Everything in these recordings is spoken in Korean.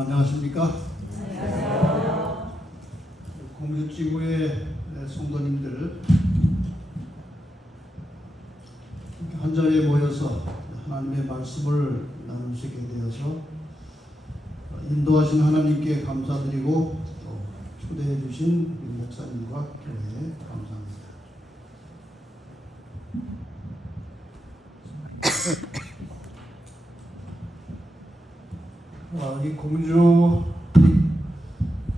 안녕하십니까? 안녕하세요. 공주지구의 성도님들 한 자리에 모여서 하나님의 말씀을 나눌 수 있게 되어서 인도하신 하나님께 감사드리고 또 초대해 주신 목사님과 교회에 감사합니다. 이 공주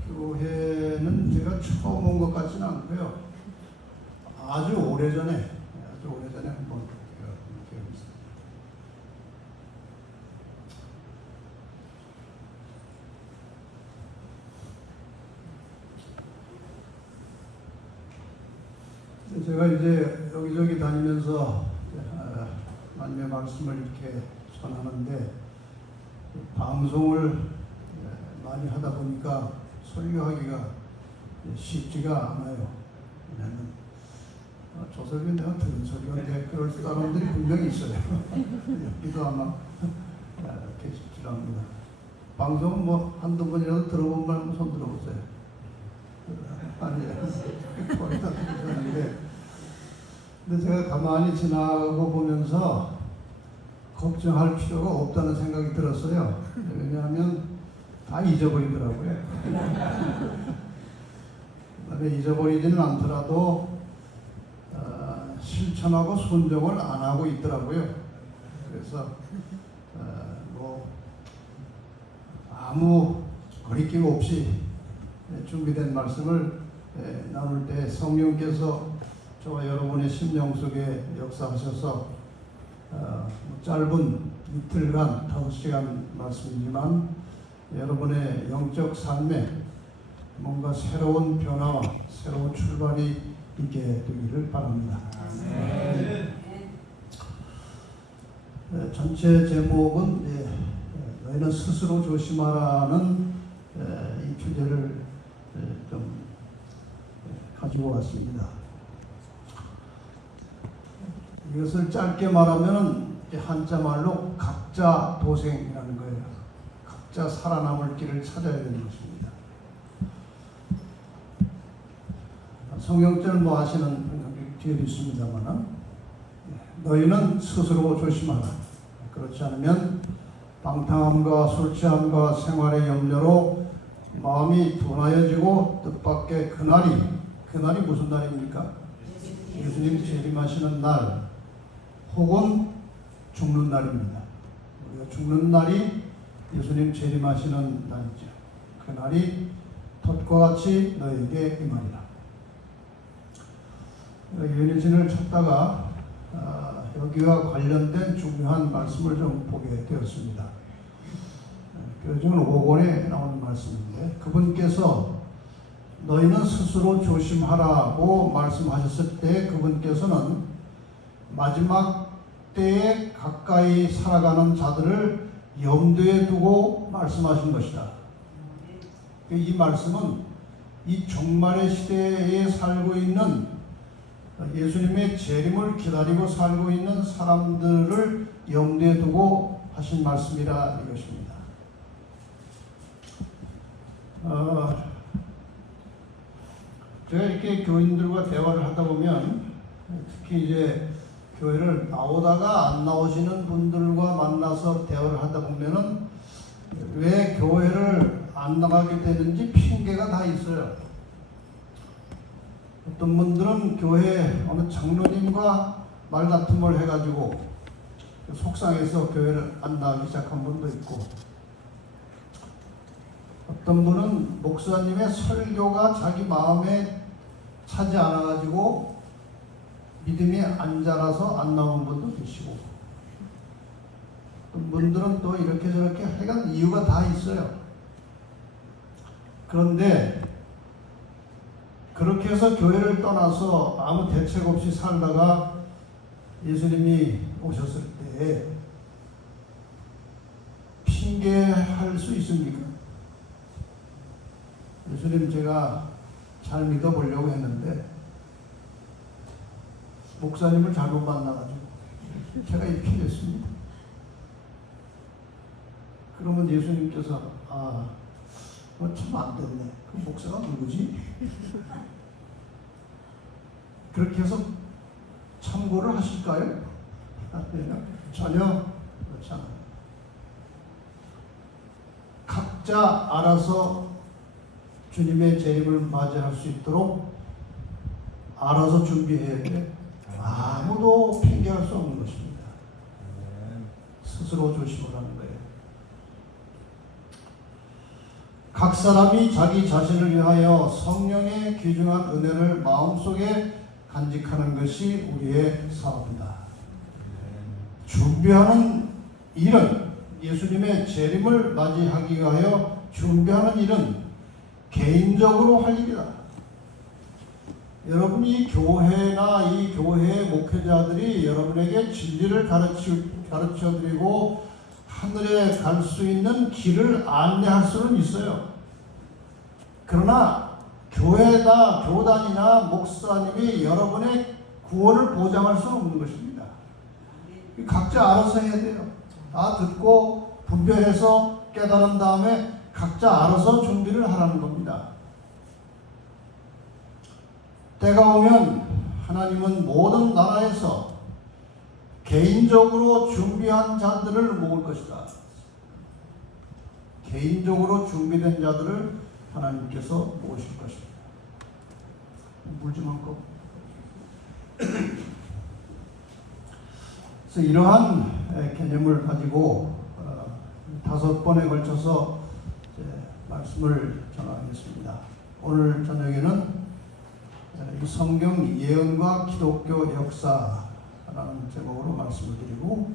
교회는 제가 처음 온 것 같지는 않고요. 아주 오래전에 한번 기억이 있습니다. 제가 이제 여기저기 다니면서 하나님의 말씀을 이렇게 전하는데 방송을 많이 하다 보니까 설교하기가 쉽지가 않아요. 왜냐하면 저 설교 내가 들은 설교인데 그럴 사람들이 분명히 있어요. 여기도 아마 계시더랍니다. 방송은 뭐 한두 번이라도 들어본 말고 손 들어보세요. 아니에요. 거의 다 들으셨는데 근데 제가 가만히 지나고 보면서 걱정할 필요가 없다는 생각이 들었어요. 왜냐하면 다 잊어버리더라고요. 그다음에 잊어버리지는 않더라도 실천하고 순종을 안 하고 있더라고요. 그래서 뭐 아무 거리낌 없이 준비된 말씀을 나눌 때 성령께서 저와 여러분의 심령 속에 역사하셔서 짧은 이틀간 5시간 말씀이지만 여러분의 영적 삶에 뭔가 새로운 변화와 새로운 출발이 있게 되기를 바랍니다. 전체 제목은 너희는 스스로 조심하라는 이 주제를 좀 가지고 왔습니다. 이것을 짧게 말하면 한자 말로 각자 도생이라는 거예요. 각자 살아남을 길을 찾아야 되는 것입니다. 성경절 뭐 하시는 뒤에도 있습니다만 너희는 스스로 조심하라. 그렇지 않으면 방탕함과 술 취함과 생활의 염려로 마음이 둔하여지고 뜻밖의 그날이 무슨 날입니까? 예수님 재림하시는 날 혹은 죽는 날입니다. 우리가 죽는 날이 예수님 재림하시는 날이죠. 그날이 덫과 같이 너에게 임하리라. 유니진을 찾다가 여기와 관련된 중요한 말씀을 좀 보게 되었습니다. 교증은 5권에 나오는 말씀인데 그분께서 너희는 스스로 조심하라고 말씀하셨을 때 그분께서는 마지막 때에 가까이 살아가는 자들을 염두에 두고 말씀하신 것이다. 이 말씀은 이 종말의 시대에 살고 있는 예수님의 재림을 기다리고 살고 있는 사람들을 염두에 두고 하신 말씀이라 이것입니다. 제가 이렇게 교인들과 대화를 하다 보면 특히 이제 교회를 나오다가 안 나오시는 분들과 만나서 대화를 하다 보면은 왜 교회를 안 나가게 되는지 핑계가 다 있어요. 어떤 분들은 교회 어느 장로님과 말다툼을 해가지고 속상해서 교회를 안 나가기 시작한 분도 있고 어떤 분은 목사님의 설교가 자기 마음에 차지 않아가지고 믿음이 안 자라서 안 나오는 분도 계시고 어떤 분들은 또 이렇게 저렇게 하여간 이유가 다 있어요. 그런데 그렇게 해서 교회를 떠나서 아무 대책 없이 살다가 예수님이 오셨을 때 핑계할 수 있습니까? 예수님 제가 잘 믿어보려고 했는데 목사님을 잘못 만나가지고 제가 이렇게 됐습니다. 그러면 예수님께서 참 안 됐네. 그 목사가 누구지? 그렇게 해서 참고를 하실까요? 전혀 그렇지 않아요. 각자 알아서 주님의 재림을 맞이할 수 있도록 알아서 준비해야 돼. 아무도 핑계할 수 없는 것입니다. 스스로 조심을 하는 거예요. 각 사람이 자기 자신을 위하여 성령의 귀중한 은혜를 마음속에 간직하는 것이 우리의 사업이다. 준비하는 일은, 예수님의 재림을 맞이하기 위하여 준비하는 일은 개인적으로 할 일이다. 여러분이 교회나 이 교회의 목회자들이 여러분에게 진리를 가르쳐드리고 하늘에 갈 수 있는 길을 안내할 수는 있어요. 그러나 교회나 교단이나 목사님이 여러분의 구원을 보장할 수는 없는 것입니다. 각자 알아서 해야 돼요. 다 듣고 분별해서 깨달은 다음에 각자 알아서 준비를 하라는 겁니다. 때가 오면 하나님은 모든 나라에서 개인적으로 준비한 자들을 모을 것이다. 개인적으로 준비된 자들을 하나님께서 모으실 것입니다. 물 좀 한 컵. 그래서 이러한 개념을 가지고 5번에 걸쳐서 말씀을 전하겠습니다. 오늘 저녁에는 이 성경 예언과 기독교 역사라는 제목으로 말씀을 드리고,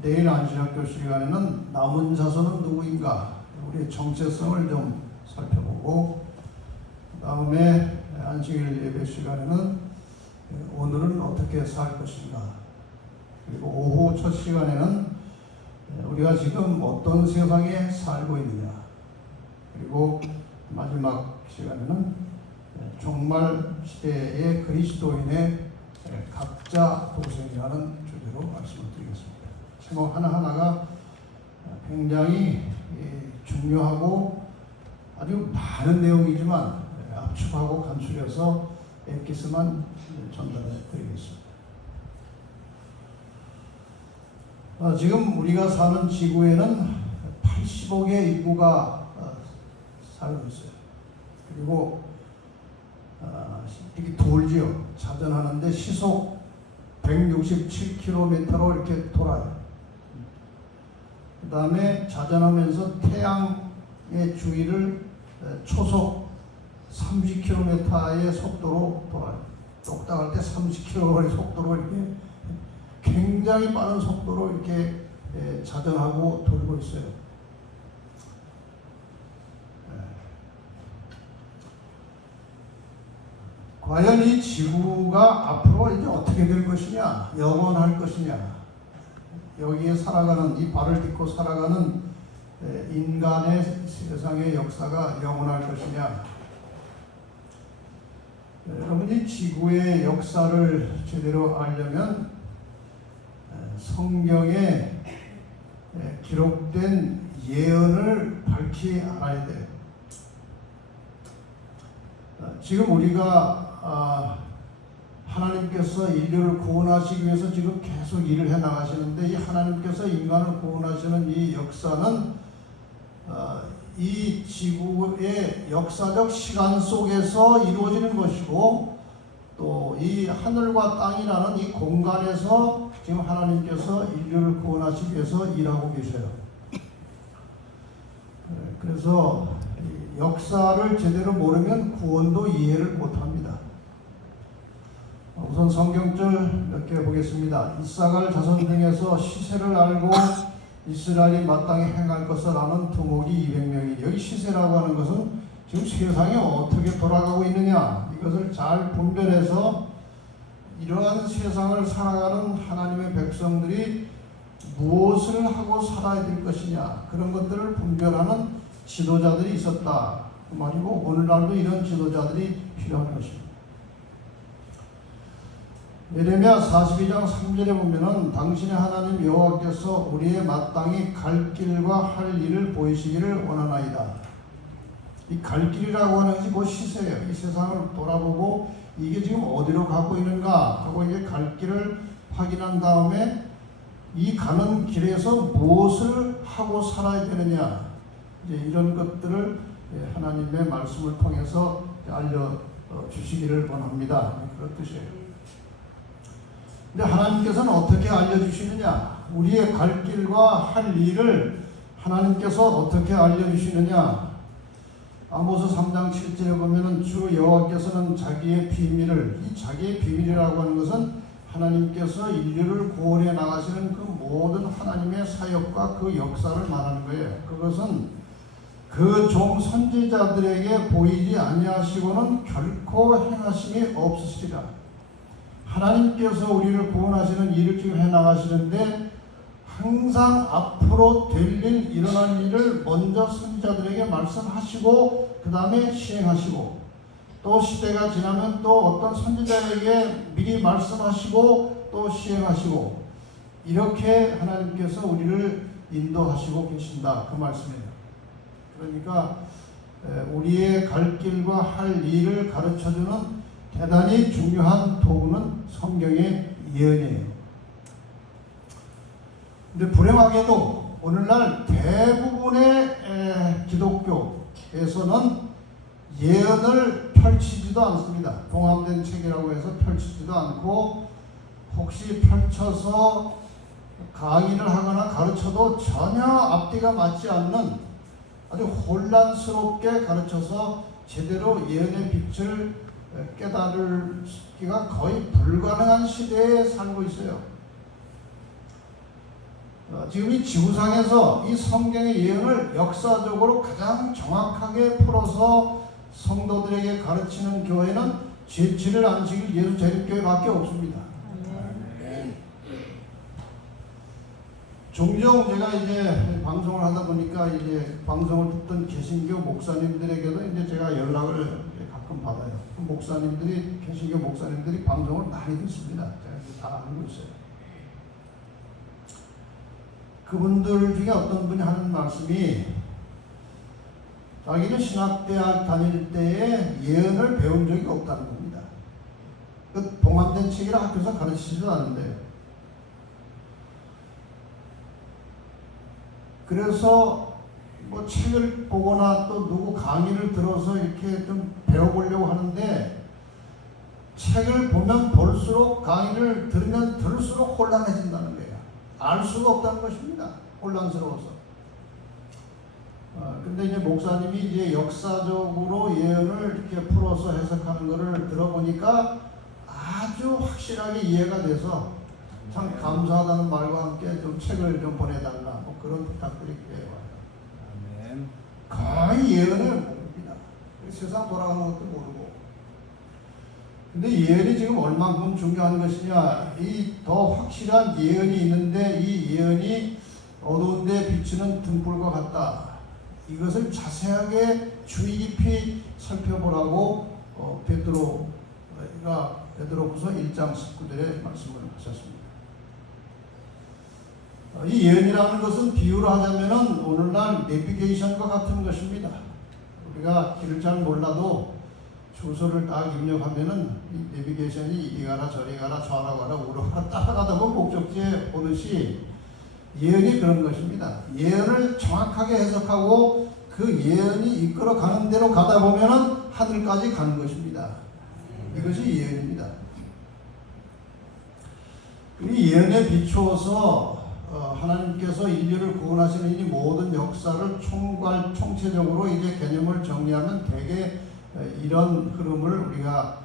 내일 안식학교 시간에는 남은 자손은 누구인가, 우리의 정체성을 좀 살펴보고, 그 다음에 안식일 예배 시간에는 오늘은 어떻게 살 것인가, 그리고 오후 첫 시간에는 우리가 지금 어떤 세상에 살고 있느냐, 그리고 마지막 시간에는 종말 시대의 그리스도인의 각자 도생이라는 주제로 말씀을 드리겠습니다. 제목 하나하나가 굉장히 중요하고 아주 많은 내용이지만 압축하고 간추려서 엑기스만 전달해 드리겠습니다. 지금 우리가 사는 지구에는 80억의 인구가 살고 있어요. 그리고 이렇게 돌지요. 자전하는데 시속 167km로 이렇게 돌아요. 그 다음에 자전하면서 태양의 주위를 초속 30km의 속도로 돌아요. 똑딱할 때 30km의 속도로 이렇게 굉장히 빠른 속도로 이렇게 자전하고 돌고 있어요. 과연 이 지구가 앞으로 이제 어떻게 될 것이냐, 영원할 것이냐, 여기에 살아가는, 이 발을 딛고 살아가는 인간의 세상의 역사가 영원할 것이냐. 여러분이 지구의 역사를 제대로 알려면 성경에 기록된 예언을 밝히 알아야 돼요. 지금 우리가 하나님께서 인류를 구원하시기 위해서 지금 계속 일을 해 나가시는데, 이 하나님께서 인간을 구원하시는 이 역사는 이 지구의 역사적 시간 속에서 이루어지는 것이고, 또 이 하늘과 땅이라는 이 공간에서 지금 하나님께서 인류를 구원하시기 위해서 일하고 계셔요. 그래서 역사를 제대로 모르면 구원도 이해를 못합니다. 우선 성경절 몇 개 보겠습니다. 이사갈 자손 중에서 시세를 알고 이스라엘이 마땅히 행할 것을 아는 두목이 200명이니, 여기 시세라고 하는 것은 지금 세상이 어떻게 돌아가고 있느냐, 이것을 잘 분별해서 이러한 세상을 살아가는 하나님의 백성들이 무엇을 하고 살아야 될 것이냐, 그런 것들을 분별하는 지도자들이 있었다 그 말이고, 오늘날도 이런 지도자들이 필요한 것입니다. 예레미야 42장 3절에 보면은 당신의 하나님 여호와께서 우리의 마땅히 갈 길과 할 일을 보이시기를 원하나이다. 이 갈 길이라고 하는 것이 그 시세예요. 이 세상을 돌아보고 이게 지금 어디로 가고 있는가 하고 이제 갈 길을 확인한 다음에 이 가는 길에서 무엇을 하고 살아야 되느냐, 이제 이런 것들을 하나님의 말씀을 통해서 알려 주시기를 원합니다. 그런 뜻이에요. 근데 하나님께서는 어떻게 알려주시느냐? 우리의 갈 길과 할 일을 하나님께서 어떻게 알려주시느냐? 아모스 3장 7절에 보면은 주 여호와께서는 자기의 비밀을, 이 자기의 비밀이라고 하는 것은 하나님께서 인류를 구원해 나가시는 그 모든 하나님의 사역과 그 역사를 말하는 거예요. 그것은 그 종 선지자들에게 보이지 아니하시고는 결코 행하심이 없으시리라. 하나님께서 우리를 구원하시는 일을 지금 해나가시는데 항상 앞으로 될 일, 일어날 일을 먼저 선지자들에게 말씀하시고 그 다음에 시행하시고, 또 시대가 지나면 또 어떤 선지자에게 미리 말씀하시고 또 시행하시고, 이렇게 하나님께서 우리를 인도하시고 계신다, 그 말씀이에요. 그러니까 우리의 갈 길과 할 일을 가르쳐주는 대단히 중요한 도구는 성경의 예언이에요. 근데 불행하게도 오늘날 대부분의 기독교에서는 예언을 펼치지도 않습니다. 봉합된 책이라고 해서 펼치지도 않고, 혹시 펼쳐서 강의를 하거나 가르쳐도 전혀 앞뒤가 맞지 않는 아주 혼란스럽게 가르쳐서 제대로 예언의 빛을 깨달기가 거의 불가능한 시대에 살고 있어요. 지금 이 지구상에서 이 성경의 예언을 역사적으로 가장 정확하게 풀어서 성도들에게 가르치는 교회는 제7일 안식일 예수 재림교회밖에 없습니다. 종종 제가 이제 방송을 하다 보니까 이제 방송을 듣던 개신교 목사님들에게도 이제 제가 연락을 가끔 받아요. 목사님들이, 개신교 목사님들이 방송을 많이 듣습니다. 제가 다 알고 있어요. 그분들 중에 어떤 분이 하는 말씀이, 자기는 신학대학 다닐 때에 예언을 배운 적이 없다는 겁니다. 그 봉합된 책이라 학교에서 가르치지도 않는데요. 그래서 뭐 책을 보거나 또 누구 강의를 들어서 이렇게 좀 배워보려고 하는데, 책을 보면 볼수록, 강의를 들으면 들을수록 혼란해진다는 거예요. 알 수가 없다는 것입니다. 혼란스러워서. 근데 이제 목사님이 이제 역사적으로 예언을 이렇게 풀어서 해석하는 것을 들어보니까 아주 확실하게 이해가 돼서 참 감사하다는 말과 함께 좀 책을 좀 보내달라, 뭐 그런 부탁들이 꽤 와요. 거의 예언을 모릅니다. 세상 돌아가는 것도 모르고. 근데 예언이 지금 얼만큼 중요한 것이냐, 이 더 확실한 예언이 있는데 이 예언이 어두운 데 비추는 등불과 같다. 이것을 자세하게 주의 깊이 살펴보라고 베드로후서 1장 19절에 말씀을 하셨습니다. 이 예언이라는 것은 비유로 하자면은 오늘날 내비게이션과 같은 것입니다. 우리가 길을 잘 몰라도 주소를 딱 입력하면은 이 내비게이션이 이리 가라 저리 가라 좌로 가라 우로 가라 따라가다 보면 목적지에 오듯이 예언이 그런 것입니다. 예언을 정확하게 해석하고 그 예언이 이끌어 가는 대로 가다 보면은 하늘까지 가는 것입니다. 이것이 예언입니다. 이 예언에 비추어서 하나님께서 인류를 구원하시는 이 모든 역사를 총체적으로 이제 개념을 정리하면 대개 이런 흐름을 우리가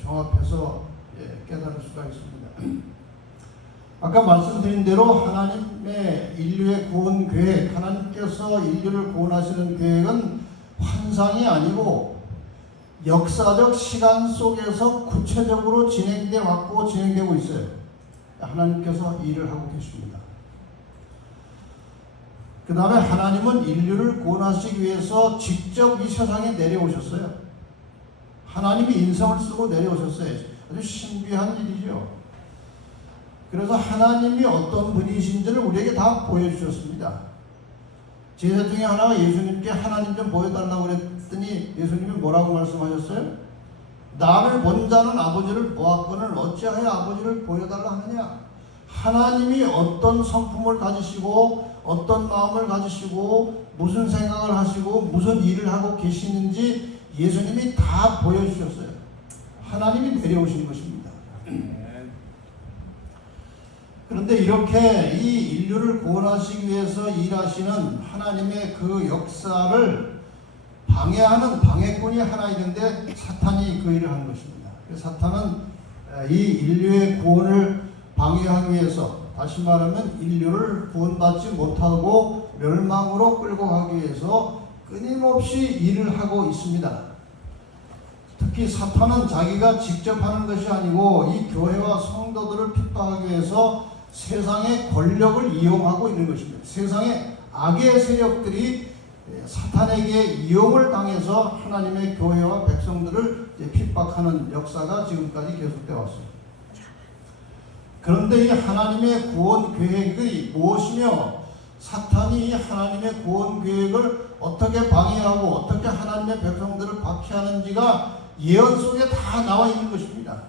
종합해서 깨달을 수가 있습니다. 아까 말씀드린 대로 하나님의 인류의 구원 계획, 하나님께서 인류를 구원하시는 계획은 환상이 아니고 역사적 시간 속에서 구체적으로 진행돼 왔고 진행되고 있어요. 하나님께서 일을 하고 계십니다. 그 다음에 하나님은 인류를 구원하시기 위해서 직접 이 세상에 내려오셨어요. 하나님이 인성을 쓰고 내려오셨어요. 아주 신비한 일이죠. 그래서 하나님이 어떤 분이신지를 우리에게 다 보여주셨습니다. 제자 중에 하나가 예수님께 하나님 좀 보여달라고 그랬더니 예수님이 뭐라고 말씀하셨어요? 나를 본 자는 아버지를 보았거늘 어찌하여 아버지를 보여달라 하느냐. 하나님이 어떤 성품을 가지시고 어떤 마음을 가지시고 무슨 생각을 하시고 무슨 일을 하고 계시는지 예수님이 다 보여주셨어요. 하나님이 내려오신 것입니다. 그런데 이렇게 이 인류를 구원하시기 위해서 일하시는 하나님의 그 역사를 방해하는 방해꾼이 하나 있는데 사탄이 그 일을 하는 것입니다. 사탄은 이 인류의 구원을 방해하기 위해서, 다시 말하면 인류를 구원받지 못하고 멸망으로 끌고 가기 위해서 끊임없이 일을 하고 있습니다. 특히 사탄은 자기가 직접 하는 것이 아니고 이 교회와 성도들을 핍박하기 위해서 세상의 권력을 이용하고 있는 것입니다. 세상의 악의 세력들이 사탄에게 이용을 당해서 하나님의 교회와 백성들을 핍박하는 역사가 지금까지 계속되어 왔습니다. 그런데 이 하나님의 구원 계획이 무엇이며 사탄이 이 하나님의 구원 계획을 어떻게 방해하고 어떻게 하나님의 백성들을 박해하는지가 예언 속에 다 나와 있는 것입니다.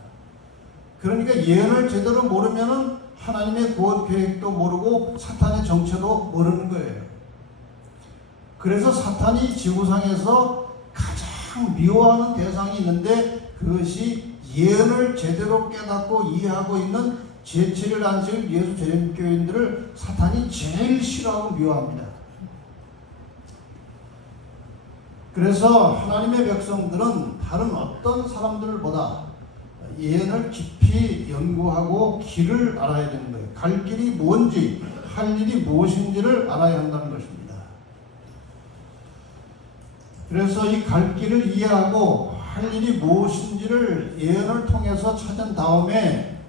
그러니까 예언을 제대로 모르면은 하나님의 구원 계획도 모르고 사탄의 정체도 모르는 거예요. 그래서 사탄이 지구상에서 가장 미워하는 대상이 있는데 그것이 예언을 제대로 깨닫고 이해하고 있는 제7일 안식일 예수 재림교인들을 사탄이 제일 싫어하고 미워합니다. 그래서 하나님의 백성들은 다른 어떤 사람들보다 예언을 깊이 연구하고 길을 알아야 되는 거예요. 갈 길이 뭔지, 할 일이 무엇인지를 알아야 한다는 것입니다. 그래서 이 갈 길을 이해하고 할 일이 무엇인지를 예언을 통해서 찾은 다음에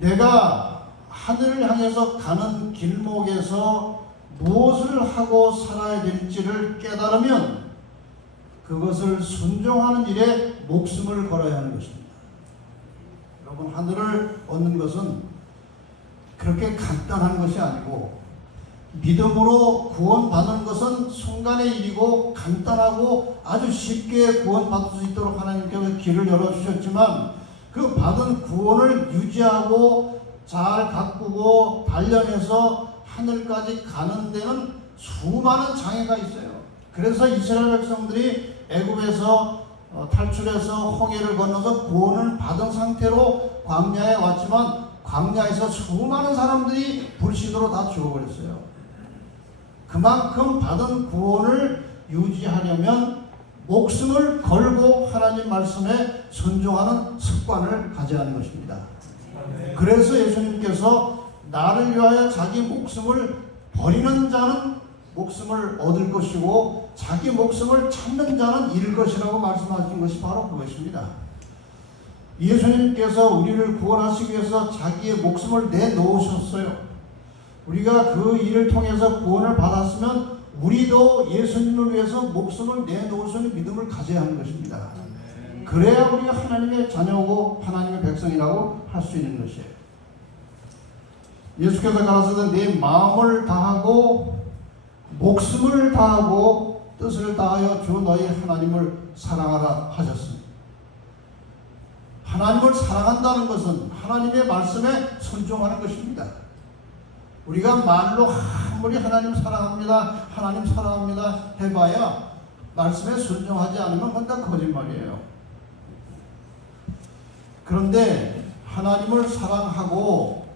내가 하늘을 향해서 가는 길목에서 무엇을 하고 살아야 될지를 깨달으면 그것을 순종하는 일에 목숨을 걸어야 하는 것입니다. 여러분, 하늘을 얻는 것은 그렇게 간단한 것이 아니고 믿음으로 구원받는 것은 순간의 일이고 간단하고 아주 쉽게 구원받을 수 있도록 하나님께서 길을 열어주셨지만 그 받은 구원을 유지하고 잘 가꾸고 단련해서 하늘까지 가는 데는 수많은 장애가 있어요. 그래서 이스라엘 백성들이 애굽에서 탈출해서 홍해를 건너서 구원을 받은 상태로 광야에 왔지만 광야에서 수많은 사람들이 불신으로 다 죽어버렸어요. 그만큼 받은 구원을 유지하려면 목숨을 걸고 하나님 말씀에 순종하는 습관을 가져야 하는 것입니다. 그래서 예수님께서 나를 위하여 자기 목숨을 버리는 자는 목숨을 얻을 것이고 자기 목숨을 찾는 자는 잃을 것이라고 말씀하신 것이 바로 그것입니다. 예수님께서 우리를 구원하시기 위해서 자기의 목숨을 내놓으셨어요. 우리가 그 일을 통해서 구원을 받았으면 우리도 예수님을 위해서 목숨을 내놓을 수 있는 믿음을 가져야 하는 것입니다. 그래야 우리가 하나님의 자녀고 하나님의 백성이라고 할 수 있는 것이에요. 예수께서 가라사대 내 마음을 다하고 목숨을 다하고 뜻을 다하여 주 너희 하나님을 사랑하라 하셨습니다. 하나님을 사랑한다는 것은 하나님의 말씀에 순종하는 것입니다. 우리가 말로 아무리 하나님 사랑합니다, 하나님 사랑합니다 해봐야 말씀에 순종하지 않으면 그건 다 거짓말이에요. 그런데 하나님을 사랑하고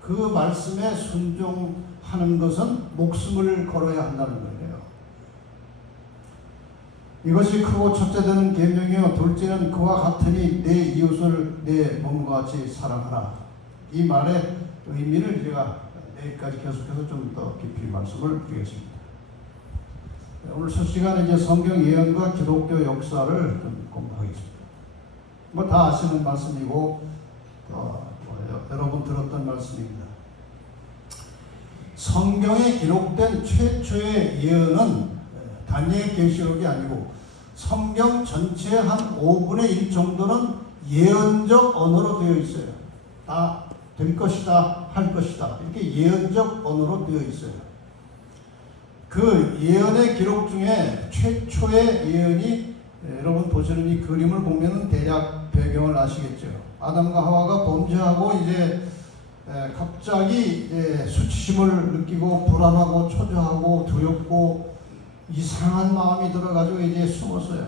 그 말씀에 순종하는 것은 목숨을 걸어야 한다는 거예요. 이것이 크고 첫째되는 계명이요 둘째는 그와 같으니 내 이웃을 내 몸과 같이 사랑하라. 이 말의 의미를 제가 내일까지 계속해서 좀 더 깊이 말씀을 드리겠습니다. 오늘 첫 시간에 이제 성경 예언과 기독교 역사를 좀 공부하겠습니다. 뭐 다 아시는 말씀이고 여러분 들었던 말씀입니다. 성경에 기록된 최초의 예언은 다니엘 계시록이 아니고 성경 전체의 한 5분의 1 정도는 예언적 언어로 되어 있어요. 다 될 것이다, 할 것이다. 이렇게 예언적 언어로 되어 있어요. 그 예언의 기록 중에 최초의 예언이, 여러분 보시는 이 그림을 보면 대략 배경을 아시겠죠. 아담과 하와가 범죄하고 이제 갑자기 이제 수치심을 느끼고 불안하고 초조하고 두렵고 이상한 마음이 들어가지고 이제 숨었어요.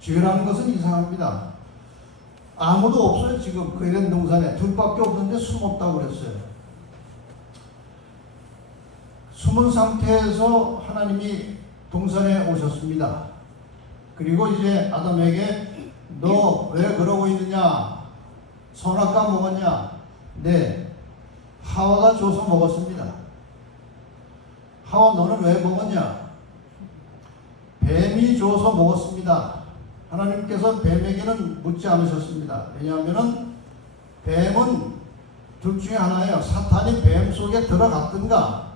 죄라는 것은 이상합니다. 아무도 없어요. 지금 그 에덴 동산에 둘밖에 없는데 숨었다고 그랬어요. 숨은 상태에서 하나님이 동산에 오셨습니다. 그리고 이제 아담에게 너 왜 그러고 있느냐? 선악과 먹었냐? 네, 하와가 줘서 먹었습니다. 하와 너는 왜 먹었냐? 뱀이 줘서 먹었습니다. 하나님께서 뱀에게는 묻지 않으셨습니다. 왜냐하면 뱀은 둘 중에 하나예요. 사탄이 뱀 속에 들어갔든가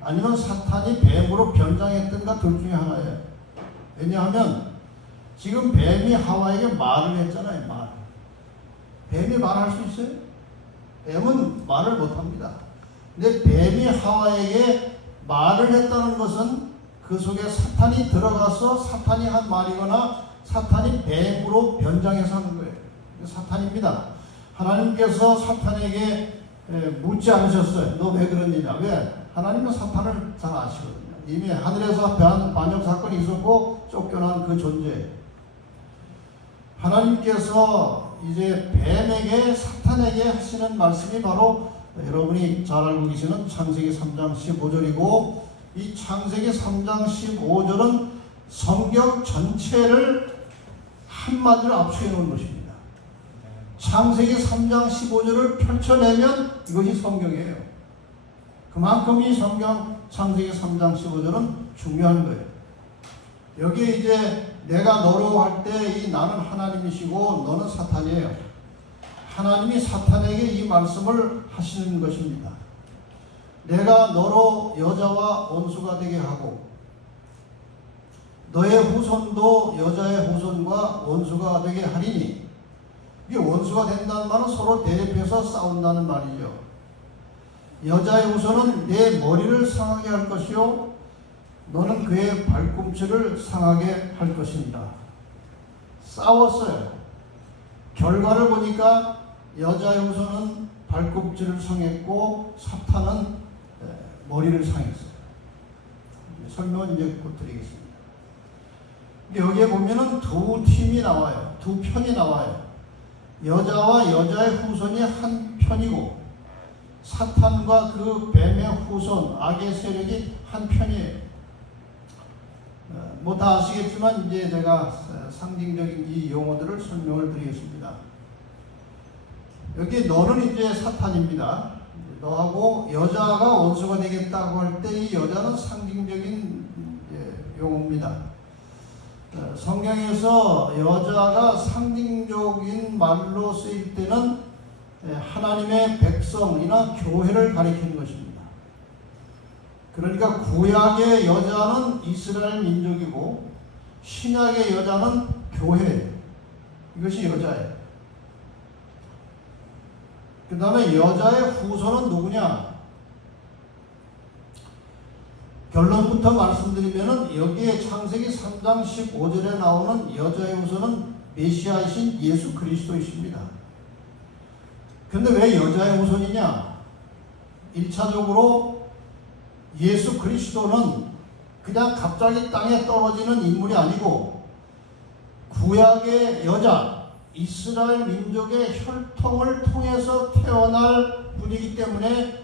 아니면 사탄이 뱀으로 변장했든가 둘 중에 하나예요. 왜냐하면 지금 뱀이 하와에게 말을 했잖아요. 말. 뱀이 말할 수 있어요? 뱀은 말을 못합니다. 근데 뱀이 하와에게 말을 했다는 것은 그 속에 사탄이 들어가서 사탄이 한 말이거나 사탄이 뱀으로 변장해서 하는 거예요. 사탄입니다. 하나님께서 사탄에게 묻지 않으셨어요. 너 왜 그러느냐? 왜? 하나님은 사탄을 잘 아시거든요. 이미 하늘에서 반역 사건이 있었고 쫓겨난 그 존재. 하나님께서 이제 뱀에게 사탄에게 하시는 말씀이 바로 여러분이 잘 알고 계시는 창세기 3장 15절이고 이 창세기 3장 15절은 성경 전체를 한마디로 압축해 놓은 것입니다. 창세기 3장 15절을 펼쳐내면 이것이 성경이에요. 그만큼 이 성경 창세기 3장 15절은 중요한 거예요. 여기에 이제 내가 너로 할 때 이 나는 하나님이시고 너는 사탄이에요. 하나님이 사탄에게 이 말씀을 하시는 것입니다. 내가 너로 여자와 원수가 되게 하고 너의 후손도 여자의 후손과 원수가 되게 하리니, 이게 원수가 된다는 말은 서로 대립해서 싸운다는 말이죠. 여자의 후손은 내 머리를 상하게 할 것이요 너는 그의 발꿈치를 상하게 할 것입니다. 싸웠어요. 결과를 보니까 여자의 후손은 발꿈치를 상했고 사탄은 머리를 상했어요. 설명은 이제 곧 드리겠습니다. 여기에 보면은 두 팀이 나와요. 두 편이 나와요. 여자와 여자의 후손이 한 편이고 사탄과 그 뱀의 후손, 악의 세력이 한 편이에요. 뭐 다 아시겠지만 이제 제가 상징적인 이 용어들을 설명을 드리겠습니다. 여기 너는 이제 사탄입니다. 너하고 여자가 원수가 되겠다고 할 때 이 여자는 상징적인 용어입니다. 성경에서 여자가 상징적인 말로 쓰일 때는 하나님의 백성이나 교회를 가리키는 것입니다. 그러니까 구약의 여자는 이스라엘 민족이고 신약의 여자는 교회예요. 이것이 여자예요. 그 다음에 여자의 후손은 누구냐? 결론부터 말씀드리면은 여기에 창세기 3장 15절에 나오는 여자의 후손은 메시아이신 예수 그리스도이십니다. 근데 왜 여자의 후손이냐? 1차적으로 예수 그리스도는 그냥 갑자기 땅에 떨어지는 인물이 아니고 구약의 여자, 이스라엘 민족의 혈통을 통해서 태어날 분이기 때문에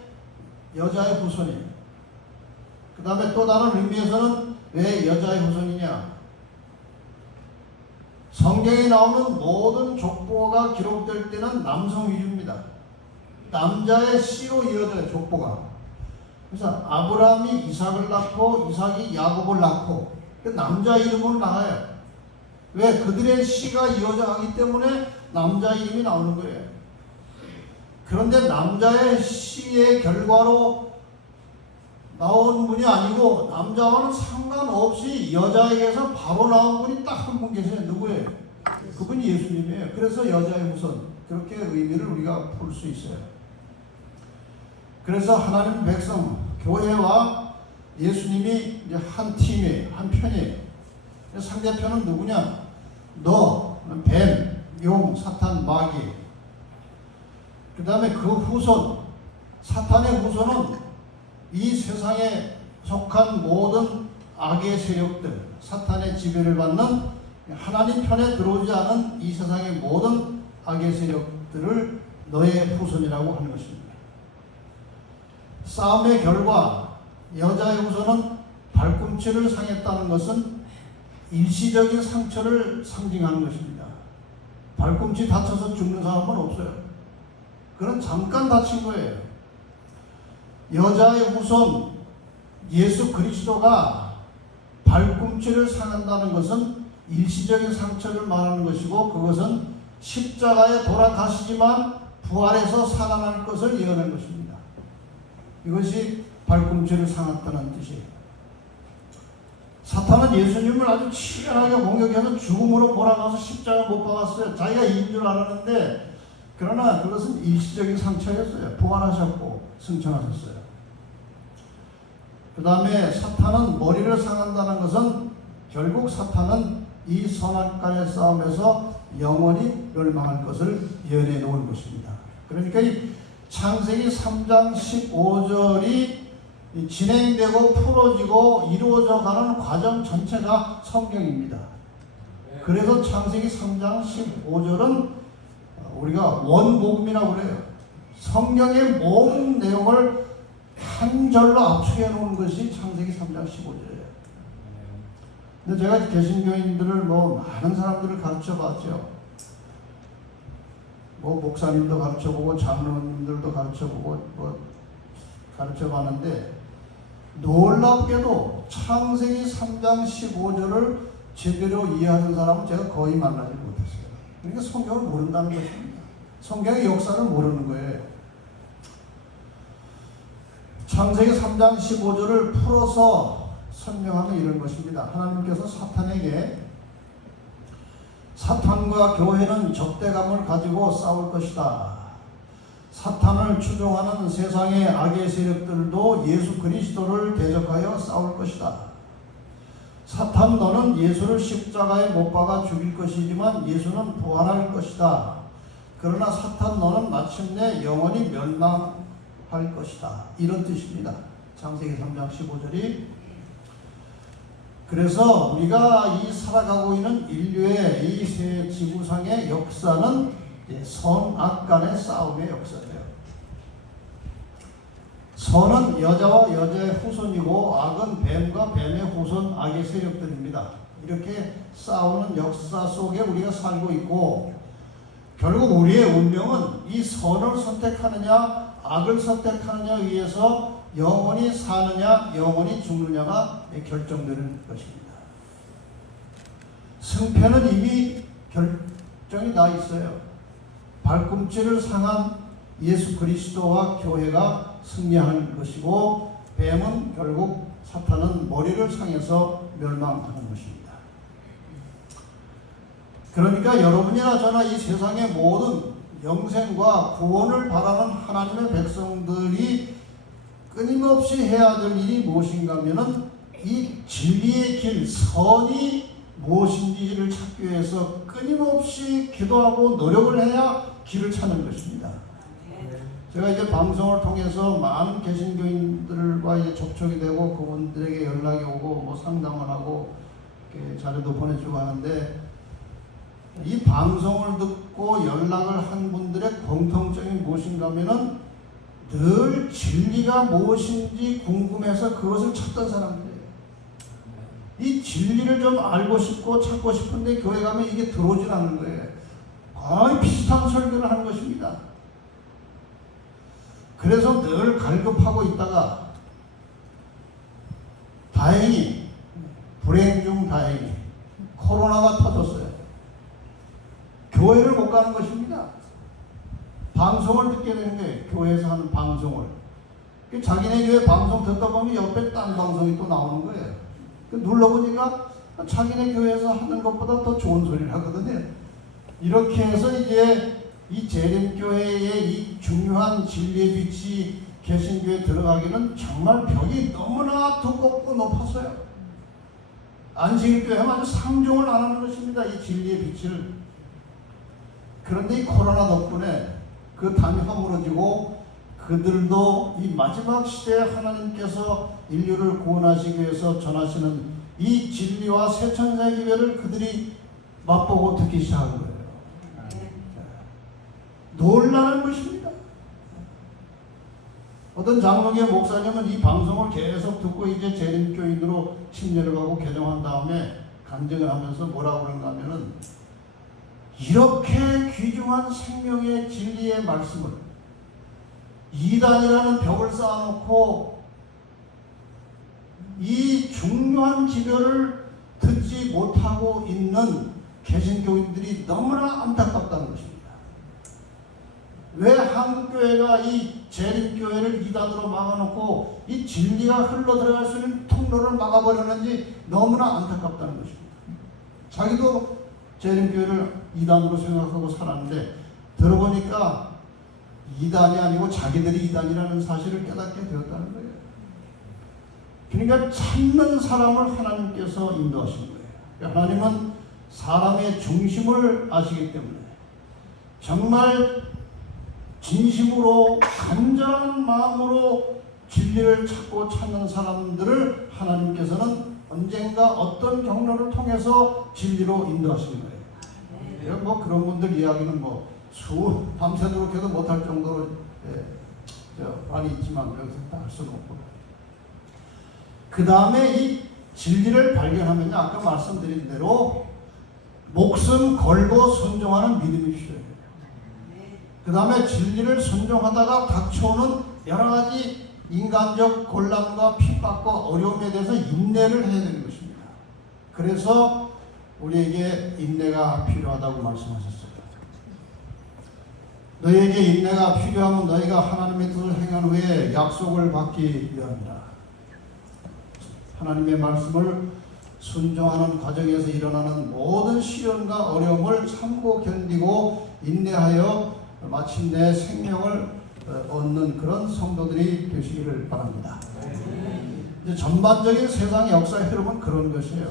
여자의 후손이에요. 그 다음에 또 다른 의미에서는 왜 여자의 후손이냐? 성경에 나오는 모든 족보가 기록될 때는 남성 위주입니다. 남자의 씨로 이어져요, 족보가. 그래서 아브라함이 이삭을 낳고 이삭이 야곱을 낳고 그 남자 이름으로 나와요. 왜? 그들의 씨가 이어져 가기 때문에 남자 이름이 나오는 거예요. 그런데 남자의 씨의 결과로 나온 분이 아니고 남자와는 상관없이 여자에게서 바로 나온 분이 딱 한 분 계세요. 누구예요? 그분이 예수님이에요. 그래서 여자의 후손, 그렇게 의미를 우리가 볼 수 있어요. 그래서 하나님 백성, 교회와 예수님이 이제 한 팀이에요. 한 편이에요. 상대편은 누구냐? 너, 뱀, 용, 사탄, 마귀. 그 다음에 그 후손, 사탄의 후손은 이 세상에 속한 모든 악의 세력들, 사탄의 지배를 받는 하나님 편에 들어오지 않은 이 세상의 모든 악의 세력들을 너의 후손이라고 하는 것입니다. 싸움의 결과 여자의 후손은 발꿈치를 상했다는 것은 일시적인 상처를 상징하는 것입니다. 발꿈치 다쳐서 죽는 사람은 없어요. 그건 잠깐 다친 거예요. 여자의 후손 예수 그리스도가 발꿈치를 상한다는 것은 일시적인 상처를 말하는 것이고, 그것은 십자가에 돌아가시지만 부활해서 살아날 것을 예언한 것입니다. 이것이 발꿈치를 상했다는 뜻이에요. 사탄은 예수님을 아주 치열하게 공격해서 죽음으로 몰아가서 십자가 못 박았어요. 자기가 이긴 줄 알았는데, 그러나 그것은 일시적인 상처였어요. 부활하셨고 승천하셨어요. 그 다음에 사탄은 머리를 상한다는 것은 결국 사탄은 이 선악간의 싸움에서 영원히 멸망할 것을 예언해 놓은 것입니다. 그러니까 이 창세기 3장 15절이 진행되고 풀어지고 이루어져 가는 과정 전체가 성경입니다. 그래서 창세기 3장 15절은 우리가 원복음이라고 그래요. 성경의 모든 내용을 한 절로 압축해 놓은 것이 창세기 3장 15절이에요. 근데 제가 개신교인들을 많은 사람들을 가르쳐 봤죠. 목사님도 가르쳐 보고 장로님들도 가르쳐 보고 가르쳐 봤는데, 놀랍게도 창세기 3장 15절을 제대로 이해하는 사람은 제가 거의 만나지 못했어요. 그러니까 성경을 모른다는 것입니다. 성경의 역사를 모르는 거예요. 창세기 3장 15절을 풀어서 설명하면 이런 것입니다. 하나님께서 사탄에게 사탄과 교회는 적대감을 가지고 싸울 것이다. 사탄을 추종하는 세상의 악의 세력들도 예수 그리스도를 대적하여 싸울 것이다. 사탄 너는 예수를 십자가에 못 박아 죽일 것이지만 예수는 부활할 것이다. 그러나 사탄 너는 마침내 영원히 멸망할 것이다. 이런 뜻입니다. 창세기 3장 15절이. 그래서 우리가 이 살아가고 있는 인류의 이 새 지구상의 역사는 선악 간의 싸움의 역사예요. 선은 여자와 여자의 후손이고 악은 뱀과 뱀의 후손 악의 세력들입니다. 이렇게 싸우는 역사 속에 우리가 살고 있고, 결국 우리의 운명은 이 선을 선택하느냐 악을 선택하느냐에 의해서 영원히 사느냐 영원히 죽느냐가 결정되는 것입니다. 승패는 이미 결정이 나 있어요. 발꿈치를 상한 예수 그리스도와 교회가 승리하는 것이고, 뱀은 결국 사탄은 머리를 상해서 멸망하는 것입니다. 그러니까 여러분이나 저나 이 세상의 모든 영생과 구원을 바라는 하나님의 백성들이 끊임없이 해야 될 일이 무엇인가 하면은 이 진리의 길, 선이 무엇인지를 찾기 위해서 끊임없이 기도하고 노력을 해야 길을 찾는 것입니다. 제가 이제 방송을 통해서 많은 개신교인들과 이제 접촉이 되고 그분들에게 연락이 오고 상담을 하고 자료도 보내주고 하는데, 이 방송을 듣고 연락을 한 분들의 공통점이 무엇인가 하면은 늘 진리가 무엇인지 궁금해서 그것을 찾던 사람들이에요. 이 진리를 좀 알고 싶고 찾고 싶은데 교회 가면 이게 들어오질 않는 거예요. 거의 비슷한 설교를 하는 것입니다. 그래서 늘 갈급하고 있다가 다행히, 불행 중 다행히 코로나가 터졌어요. 교회를 못 가는 것입니다. 방송을 듣게 되는 거예요. 교회에서 하는 방송을. 자기네 교회 방송 듣다 보면 옆에 딴 방송이 또 나오는 거예요. 눌러보니까 자기네 교회에서 하는 것보다 더 좋은 소리를 하거든요. 이렇게 해서 이제 이 재림교회의 이 중요한 진리의 빛이 개신교에 들어가기는 정말 벽이 너무나 두껍고 높았어요. 안식일교회는 아주 상종을 안 하는 것입니다. 이 진리의 빛을. 그런데 이 코로나 덕분에 그 담이 허물어지고 그들도 이 마지막 시대에 하나님께서 인류를 구원하시기 위해서 전하시는 이 진리와 새천사의 기회를 그들이 맛보고 듣기 시작한 거예요. 놀라는 것입니다. 어떤 장로교 목사님은 이 방송을 계속 듣고 이제 재림교인으로 침례를 가고 개종한 다음에 간증을 하면서 뭐라고 그런가 하면은, 이렇게 귀중한 생명의 진리의 말씀을 이단이라는 벽을 쌓아놓고 이 중요한 기별을 듣지 못하고 있는 개신교인들이 너무나 안타깝다는 것입니다. 왜 한국교회가 이 재림교회를 이단으로 막아놓고 이 진리가 흘러들어갈 수 있는 통로를 막아버렸는지 너무나 안타깝다는 것입니다. 자기도 재림교회를 이단으로 생각하고 살았는데 들어보니까 이단이 아니고 자기들이 이단이라는 사실을 깨닫게 되었다는 거예요. 그러니까 찾는 사람을 하나님께서 인도하신 거예요. 하나님은 사람의 중심을 아시기 때문에 정말 진심으로 간절한 마음으로 진리를 찾고 찾는 사람들을 하나님께서는 언젠가 어떤 경로를 통해서 진리로 인도하시는 거예요. 뭐 그런 분들 이야기는 뭐 밤새도록 해도 못할 정도로 많이 있지만 여기서 다 할 수는 없고, 그 다음에 이 진리를 발견하면 아까 말씀드린 대로 목숨 걸고 순종하는 믿음이 필요해요. 그 다음에 진리를 순종하다가 닥쳐오는 여러 가지 인간적 곤란과 핍박과 어려움에 대해서 인내를 해야 되는 것입니다. 그래서 우리에게 인내가 필요하다고 말씀하셨어요. 너희에게 인내가 필요하면 너희가 하나님의 뜻을 행한 후에 약속을 받기 위함이라. 하나님의 말씀을 순종하는 과정에서 일어나는 모든 시련과 어려움을 참고 견디고 인내하여 마침내 생명을 얻는 그런 성도들이 되시기를 바랍니다. 이제 전반적인 세상의 역사의 흐름은 그런 것이에요.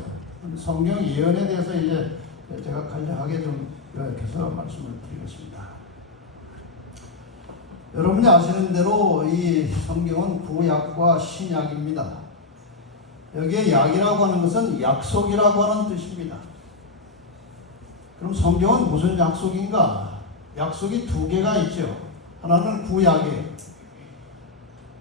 성경 예언에 대해서 이제 제가 간략하게 좀 요약해서 말씀을 드리겠습니다. 여러분이 아시는 대로 이 성경은 구약과 신약입니다. 여기에 약이라고 하는 것은 약속이라고 하는 뜻입니다. 그럼 성경은 무슨 약속인가? 약속이 두 개가 있죠. 하나는 구약이에요.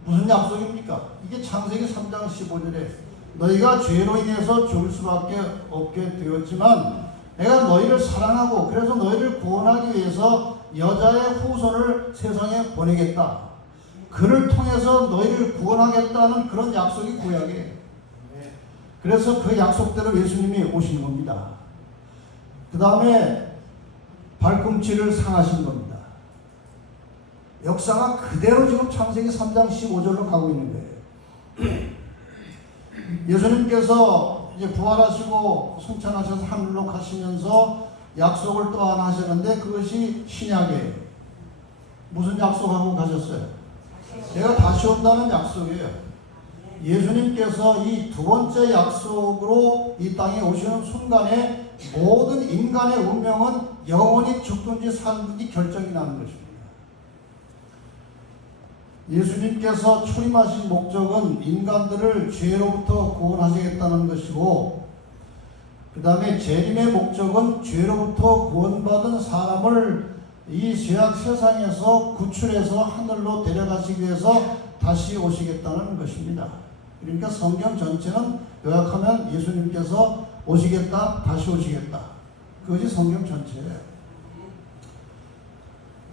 무슨 약속입니까? 이게 창세기 3장 15절에 너희가 죄로 인해서 죽을 수밖에 없게 되었지만 내가 너희를 사랑하고 그래서 너희를 구원하기 위해서 여자의 후손을 세상에 보내겠다. 그를 통해서 너희를 구원하겠다는 그런 약속이 구약이에요. 그래서 그 약속대로 예수님이 오신 겁니다. 그 다음에 발꿈치를 상하신 겁니다. 역사가 그대로 지금 창세기 3장 15절로 가고 있는 거예요. 예수님께서 이제 부활하시고 승천하셔서 하늘로 가시면서 약속을 또 하나 하셨는데 그것이 신약이에요. 무슨 약속하고 가셨어요? 내가 다시 온다는 약속이에요. 예수님께서 이 두 번째 약속으로 이 땅에 오시는 순간에 모든 인간의 운명은 영원히 죽든지 살든지 결정이 나는 것입니다. 예수님께서 출임하신 목적은 인간들을 죄로부터 구원하시겠다는 것이고, 그 다음에 재림의 목적은 죄로부터 구원받은 사람을 이 죄악 세상에서 구출해서 하늘로 데려가시기 위해서 다시 오시겠다는 것입니다. 그러니까 성경 전체는 요약하면 예수님께서 오시겠다, 다시 오시겠다. 그것이 성경 전체예요.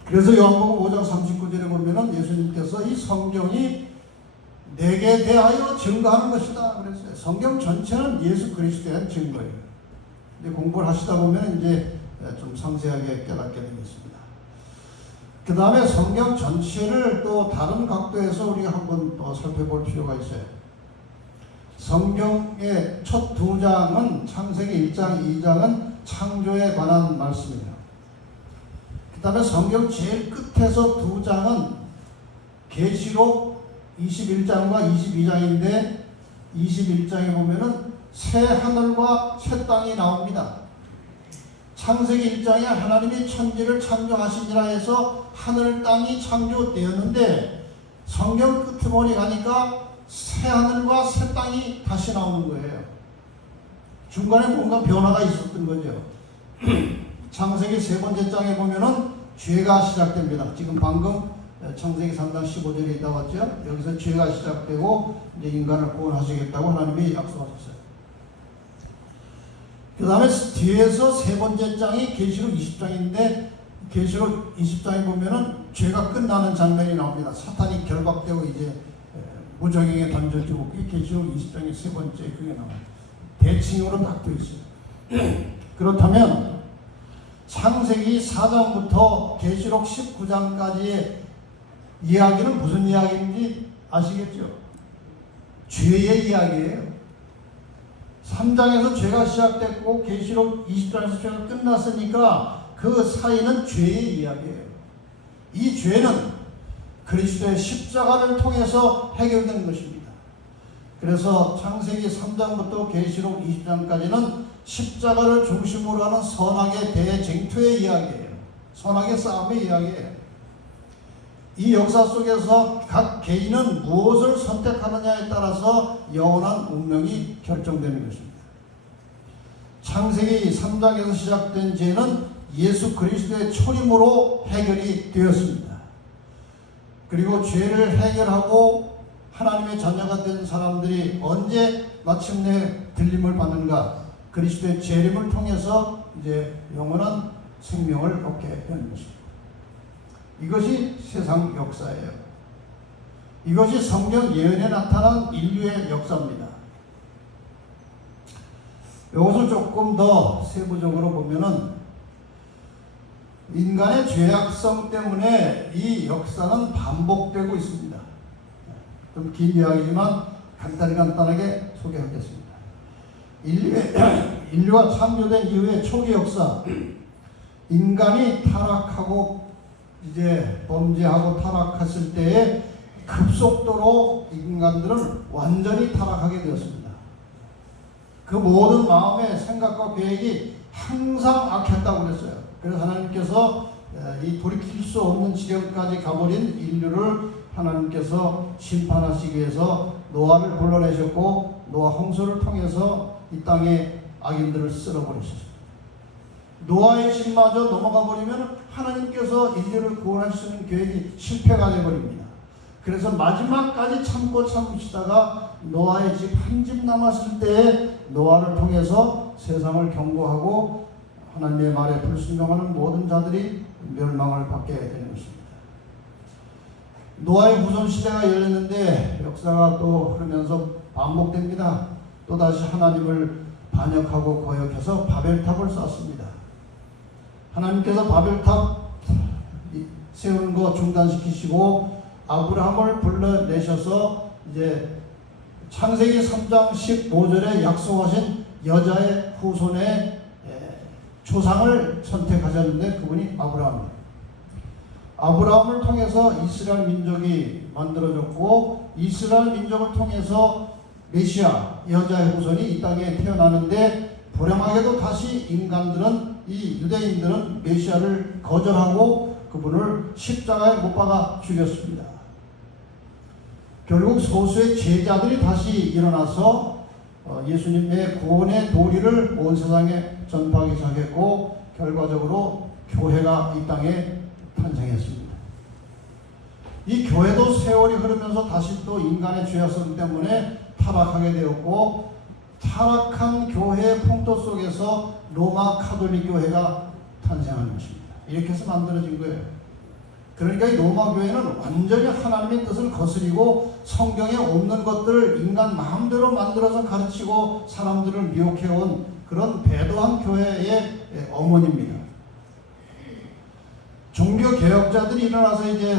그래서 요한복음 5장 39절에 보면은 예수님께서 이 성경이 내게 대하여 증거하는 것이다 그랬어요. 성경 전체는 예수 그리스도에 대한 증거예요. 이제 공부를 하시다 보면 이제 좀 상세하게 깨닫게 되겠습니다. 그 다음에 성경 전체를 또 다른 각도에서 우리가 한번 더 살펴볼 필요가 있어요. 성경의 첫 두 장은 창세기 1장, 2장은 창조에 관한 말씀이에요. 그 다음에 성경 제일 끝에서 두 장은 계시록 21장과 22장인데 21장에 보면은 새 하늘과 새 땅이 나옵니다. 창세기 1장에 하나님이 천지를 창조하시니라 해서 하늘 땅이 창조되었는데 성경 끝머리 가니까 새 하늘과 새 땅이 다시 나오는 거예요. 중간에 뭔가 변화가 있었던 거죠. 창세기 세 번째 장에 보면은 죄가 시작됩니다. 지금 방금 창세기 3장 15절에 있다 왔죠. 여기서 죄가 시작되고 이제 인간을 구원하시겠다고 하나님이 약속하셨어요. 그 다음에 뒤에서 세 번째 장이 계시록 20장인데 계시록 20장에 보면은 죄가 끝나는 장면이 나옵니다. 사탄이 결박되고 이제 무정행에 던져지고 그게 계시록 20장의 세 번째 그게 나와요. 대칭으로 딱 되어 있어요. 그렇다면 창세기 4장부터 계시록 19장까지의 이야기는 무슨 이야기인지 아시겠죠? 죄의 이야기예요. 3장에서 죄가 시작됐고 계시록 20장에서 죄가 끝났으니까 그 사이는 죄의 이야기예요. 이 죄는 그리스도의 십자가를 통해서 해결된 것입니다. 그래서 창세기 3장부터 계시록 20장까지는 십자가를 중심으로 하는 선악의 대쟁투의 이야기예요. 선악의 싸움의 이야기예요. 이 역사 속에서 각 개인은 무엇을 선택하느냐에 따라서 영원한 운명이 결정되는 것입니다. 창세기 3장에서 시작된 죄는 예수 그리스도의 초림으로 해결이 되었습니다. 그리고 죄를 해결하고 하나님의 자녀가 된 사람들이 언제 마침내 들림을 받는가? 그리스도의 재림을 통해서 이제 영원한 생명을 얻게 되는 것입니다. 이것이 세상 역사예요. 이것이 성경 예언에 나타난 인류의 역사입니다. 여기서 조금 더 세부적으로 보면은 인간의 죄악성 때문에 이 역사는 반복되고 있습니다. 좀 긴 이야기지만 간단하게 소개하겠습니다. 인류가 창조된 이후의 초기 역사, 인간이 타락하고 이제 범죄하고 타락했을 때에 급속도로 인간들은 완전히 타락하게 되었습니다. 그 모든 마음의 생각과 계획이 항상 악했다고 그랬어요. 그래서 하나님께서 이 돌이킬 수 없는 지경까지 가버린 인류를 하나님께서 심판하시기 위해서 노아를 불러내셨고 노아 홍수를 통해서 이 땅에 악인들을 쓸어버리셨습니다. 노아의 집마저 넘어가 버리면 하나님께서 인류를 구원하시는 계획이 실패가 되어버립니다. 그래서 마지막까지 참으시다가 노아의 집 한 집 남았을 때에 노아를 통해서 세상을 경고하고 하나님의 말에 불순종하는 모든 자들이 멸망을 받게 되는 것입니다. 노아의 후손 시대가 열렸는데 역사가 또 흐르면서 반복됩니다. 또다시 하나님을 반역하고 거역해서 바벨탑을 쌓습니다. 하나님께서 바벨탑 세우는 거 중단시키시고 아브라함을 불러내셔서 이제 창세기 3장 15절에 약속하신 여자의 후손의 조상을 선택하셨는데 그분이 아브라함이에요. 아브라함을 통해서 이스라엘 민족이 만들어졌고 이스라엘 민족을 통해서 메시아 여자의 후손이 이 땅에 태어나는데 불행하게도 다시 인간들은 이 유대인들은 메시아를 거절하고 그분을 십자가에 못 박아 죽였습니다. 결국 소수의 제자들이 다시 일어나서 예수님의 구원의 도리를 온 세상에 전파하기 시작했고 결과적으로 교회가 이 땅에 탄생했습니다. 이 교회도 세월이 흐르면서 다시 또 인간의 죄악성 때문에 타락하게 되었고 타락한 교회의 풍토 속에서 로마 카톨릭 교회가 탄생한 것입니다. 이렇게 해서 만들어진 거예요. 그러니까 이 로마 교회는 완전히 하나님의 뜻을 거스리고 성경에 없는 것들을 인간 마음대로 만들어서 가르치고 사람들을 미혹해온 그런 배도한 교회의 어머니입니다. 종교 개혁자들이 일어나서 이제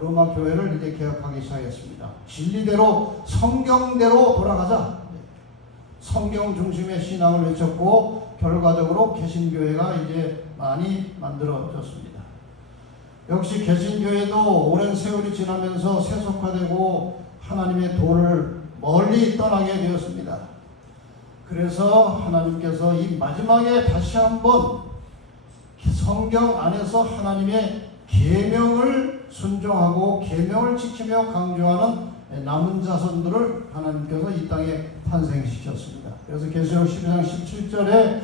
로마 교회를 이제 개혁하기 시작했습니다. 진리대로 성경대로 돌아가자. 성경 중심의 신앙을 외쳤고 결과적으로 개신교회가 이제 많이 만들어졌습니다. 역시 개신교회도 오랜 세월이 지나면서 세속화되고 하나님의 도를 멀리 떠나게 되었습니다. 그래서 하나님께서 이 마지막에 다시 한번 성경 안에서 하나님의 계명을 순종하고 계명을 지키며 강조하는 남은 자손들을 하나님께서 이 땅에 탄생시켰습니다. 그래서 계시록 12장 17절에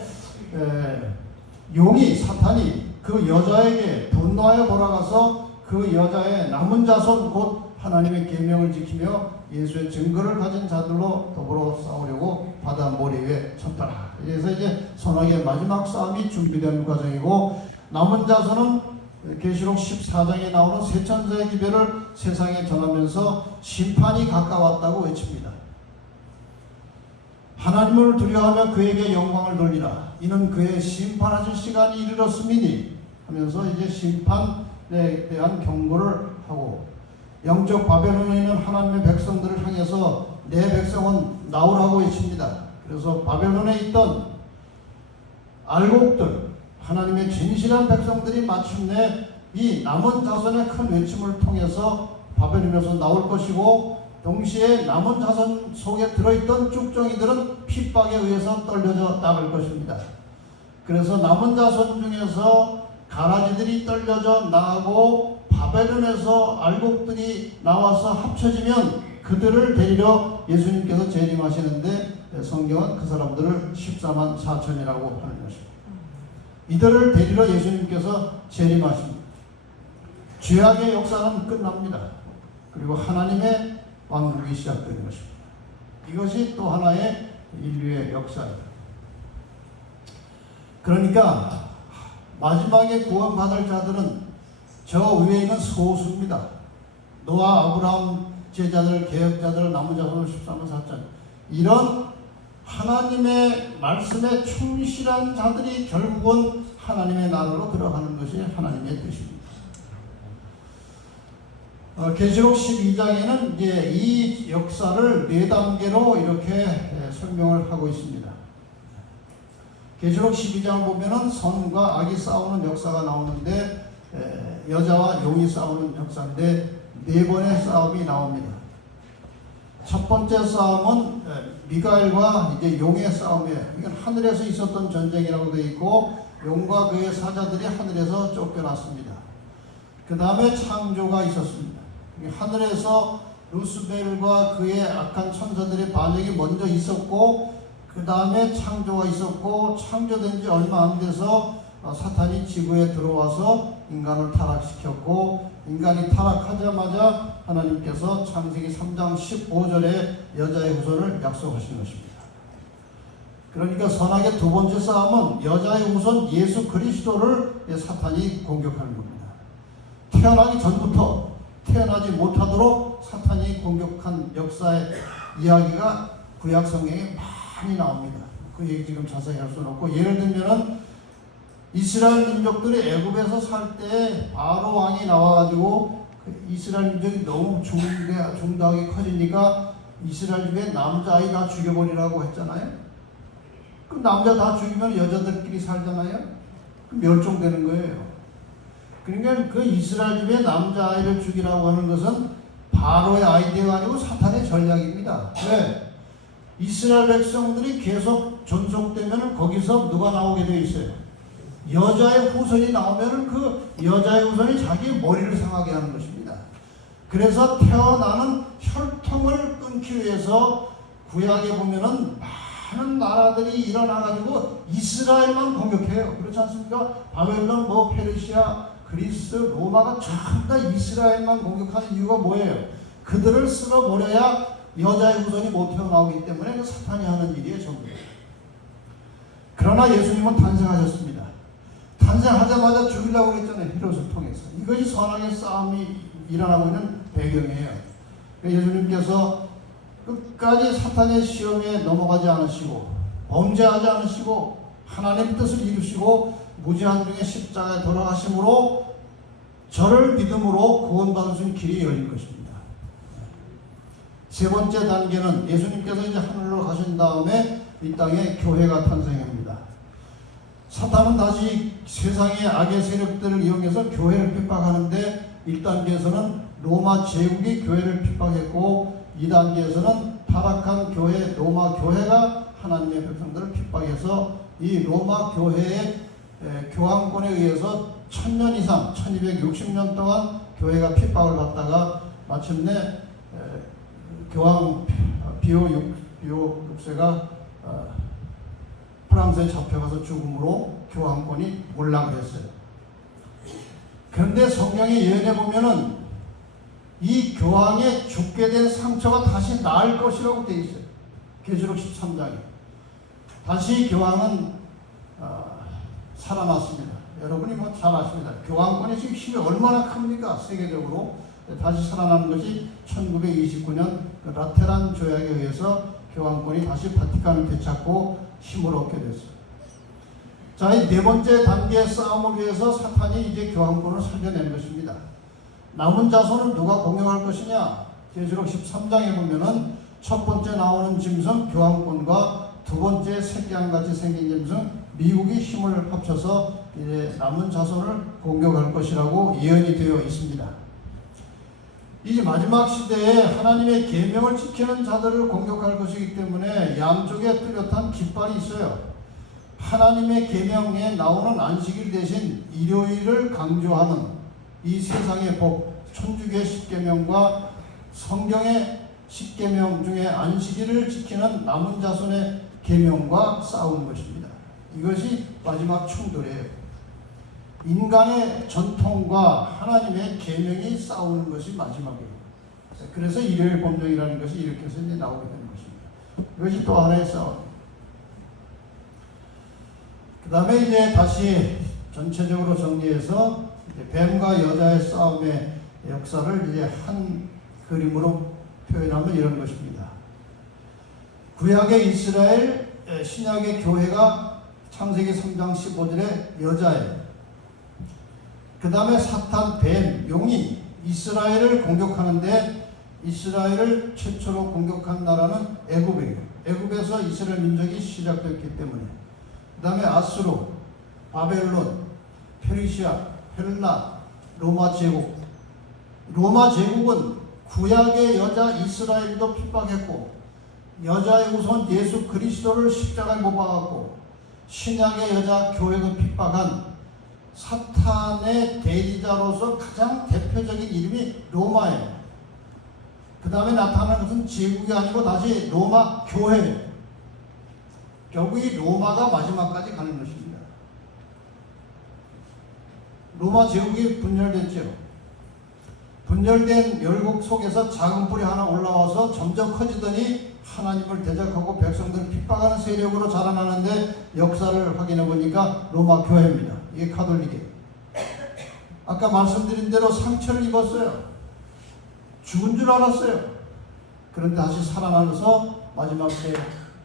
용이 사탄이 그 여자에게 분노하여 돌아가서 그 여자의 남은 자손 곧 하나님의 계명을 지키며 예수의 증거를 가진 자들로 더불어 싸우려고 바다 모래 위에 쳤더라. 그래서 이제 선악의 마지막 싸움이 준비되는 과정이고 남은 자손은 계시록 14장에 나오는 세 천사의 기별을 세상에 전하면서 심판이 가까웠다고 외칩니다. 하나님을 두려워하며 그에게 영광을 돌리라. 이는 그의 심판하실 시간이 이르렀음이니 하면서 이제 심판에 대한 경고를 하고 영적 바벨론에 있는 하나님의 백성들을 향해서 내 백성은 나오라고 외칩니다. 그래서 바벨론에 있던 알곡들 하나님의 진실한 백성들이 마침내 이 남은 자손의 큰 외침을 통해서 바벨론에서 나올 것이고 동시에 남은 자손 속에 들어있던 쭉정이들은 핍박에 의해서 떨려져 나갈 것입니다. 그래서 남은 자손 중에서 가라지들이 떨려져 나가고 바벨론에서 알곡들이 나와서 합쳐지면 그들을 데리러 예수님께서 재림하시는데 성경은 그 사람들을 14만 4천이라고 하는 것입니다. 이들을 데리러 예수님께서 재림하십니다. 죄악의 역사는 끝납니다. 그리고 하나님의 왕국이 시작되는 것입니다. 이것이 또 하나의 인류의 역사입니다. 그러니까 마지막에 구원받을 자들은 저 위에 있는 소수입니다. 노아, 아브라함 제자들, 개혁자들, 남은 자손 14만 4천 이런 하나님의 말씀에 충실한 자들이 결국은 하나님의 나라로 들어가는 것이 하나님의 뜻입니다. 계시록 12장에는 이제 이 역사를 4단계로 이렇게 설명을 하고 있습니다. 계시록 12장을 보면은 선과 악이 싸우는 역사가 나오는데 여자와 용이 싸우는 역사인데 4번의 싸움이 나옵니다. 첫 번째 싸움은 미가엘과 이제 용의 싸움이에요. 이건 하늘에서 있었던 전쟁이라고 되어 있고 용과 그의 사자들이 하늘에서 쫓겨났습니다. 그 다음에 창조가 있었습니다. 하늘에서 루스벨과 그의 악한 천사들의 반역이 먼저 있었고 그 다음에 창조가 있었고 창조된 지 얼마 안 돼서 사탄이 지구에 들어와서 인간을 타락시켰고 인간이 타락하자마자 하나님께서 창세기 3장 15절에 여자의 후손을 약속하신 것입니다. 그러니까 선악의 두 번째 싸움은 여자의 후손 예수 그리스도를 사탄이 공격하는 겁니다. 태어나기 전부터 태어나지 못하도록 사탄이 공격한 역사의 이야기가 구약 성경에 많이 나옵니다. 그 얘기 지금 자세히 할 수는 없고 예를 들면은 이스라엘 민족들이 애굽에서 살 때 바로 왕이 나와가지고 이스라엘 민족이 너무 중대하게 커지니까 이스라엘 중에 남자아이 다 죽여버리라고 했잖아요. 그럼 남자 다 죽이면 여자들끼리 살잖아요. 그럼 멸종되는 거예요. 그러니까 그 이스라엘 집에 남자아이를 죽이라고 하는 것은 바로의 아이디어가 아니고 사탄의 전략입니다. 왜? 이스라엘 백성들이 계속 존속되면 거기서 누가 나오게 되어 있어요? 여자의 후손이 나오면 그 여자의 후손이 자기의 머리를 상하게 하는 것입니다. 그래서 태어나는 혈통을 끊기 위해서 구약에 보면은 많은 나라들이 일어나가지고 이스라엘만 공격해요. 그렇지 않습니까? 바벨론, 페르시아, 그리스, 로마가 전부 다 이스라엘만 공격하는 이유가 뭐예요? 그들을 쓸어버려야 여자의 후손이 못 태어나오기 때문에 그 사탄이 하는 일이에요, 전부. 그러나 예수님은 탄생하셨습니다. 탄생하자마자 죽이려고 했잖아요, 히롯을 통해서. 이것이 선악의 싸움이 일어나고 있는 배경이에요. 예수님께서 끝까지 사탄의 시험에 넘어가지 않으시고 범죄하지 않으시고 하나님의 뜻을 이루시고 무제한 중에 십자가에 돌아가심으로 저를 믿음으로 구원받을 수 있는 길이 열릴 것입니다. 세 번째 단계는 예수님께서 이제 하늘로 가신 다음에 이 땅에 교회가 탄생합니다. 사탄은 다시 세상의 악의 세력들을 이용해서 교회를 핍박하는데 1단계에서는 로마 제국이 교회를 핍박했고 2단계에서는 타락한 교회 로마 교회가 하나님의 백성들을 핍박해서 이 로마 교회의 교황권에 의해서 1000년 이상 1260년 동안 교회가 핍박을 받다가 마침내 교황 비오 6세가 프랑스에 잡혀가서 죽음으로 교황권이 몰락을 했어요. 그런데 성경에 예언해 보면은 이 교황의 죽게 된 상처가 다시 나을 것이라고 되어 있어요. 계시록 13장에. 다시 교황은 살아났습니다. 여러분이 뭐 잘 아십니다. 교황권의 지금 힘이 얼마나 큽니까? 세계적으로. 다시 살아나는 것이 1929년 라테란 조약에 의해서 교황권이 다시 바티칸을 되찾고 힘을 얻게 됐어요. 자, 이 네 번째 단계의 싸움을 위해서 사탄이 이제 교황권을 살려낸 것입니다. 남은 자손은 누가 공격할 것이냐? 계시록 13장에 보면은 첫 번째 나오는 짐승 교황권과 두 번째 새끼양같이 생긴 짐승 미국이 힘을 합쳐서 이제 남은 자손을 공격할 것이라고 예언이 되어 있습니다. 이 마지막 시대에 하나님의 계명을 지키는 자들을 공격할 것이기 때문에 양쪽에 뚜렷한 깃발이 있어요. 하나님의 계명에 나오는 안식일 대신 일요일을 강조하는 이 세상의 법, 천주교의 십계명과 성경의 십계명 중에 안식일을 지키는 남은 자손의 계명과 싸우는 것입니다. 이것이 마지막 충돌이에요. 인간의 전통과 하나님의 계명이 싸우는 것이 마지막이에요. 그래서 일요일 범정이라는 것이 이렇게 해서 이제 나오게 되는 것입니다. 이것이 또 하나의 싸움. 그 다음에 이제 다시 전체적으로 정리해서 이제 뱀과 여자의 싸움의 역사를 이제 한 그림으로 표현하면 이런 것입니다. 구약의 이스라엘, 신약의 교회가 창세기 3장 15절에 여자예요. 그 다음에 사탄, 뱀, 용이 이스라엘을 공격하는데 이스라엘을 최초로 공격한 나라는 애굽이에요. 애굽에서 이스라엘 민족이 시작됐기 때문에. 그 다음에 아수르, 바벨론, 페르시아, 헬라, 로마 제국. 로마 제국은 구약의 여자 이스라엘도 핍박했고 여자의 우선 예수 그리스도를 십자가에 못 박았고 신약의 여자 교회도 핍박한 사탄의 대리자로서 가장 대표적인 이름이 로마예요. 그 다음에 나타나는 것은 제국이 아니고 다시 로마 교회예요. 결국 이 로마가 마지막까지 가는 것입니다. 로마 제국이 분열됐죠. 분열된 열국 속에서 작은 뿌리 하나 올라와서 점점 커지더니 하나님을 대적하고 백성들을 핍박하는 세력으로 자라나는데 역사를 확인해 보니까 로마 교회입니다. 이게 가톨릭이에요. 아까 말씀드린 대로 상처를 입었어요. 죽은 줄 알았어요. 그런데 다시 살아나면서 마지막 때